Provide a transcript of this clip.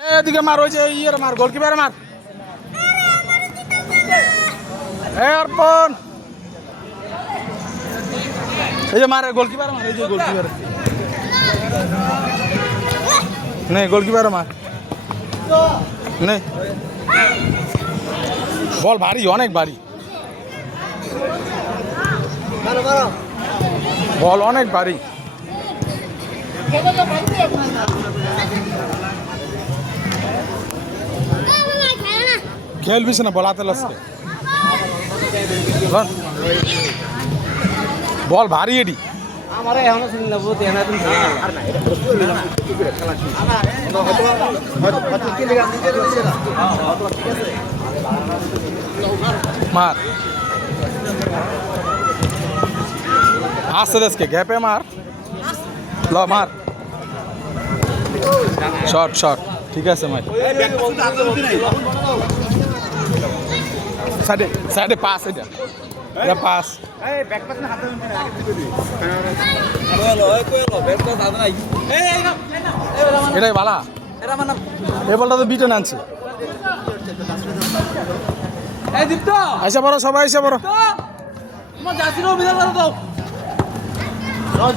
এদিকে মার, ওই যে ইয়ের মার, গোলকিপারে মার। অর্পণ, এই যে মারে গোলকিপারে মার, এই যে গোলকিপারে নেই, গোলকিপারে মার নেই। বল ভারী, অনেক ভারী বল, অনেক ভারী। খেলবিস না, বল হাতে লাগছে, বল ভারী এডি। আমার এখনো শুনি না বুঝতে না তুমি আর না এটা মার আসতে দেশকে গ্যাপে মার, ল মার, শর্ট শর্ট, ঠিক আছে মার। সাইডে সাইডে পাস, এটা এটা পাস। এটাই ভালা, এই বলটা তো বিটন আনছে। আইসা পড়ো, সবাই আইসা পড়ো। তোমার জাসিরও বিদায় করে দাও।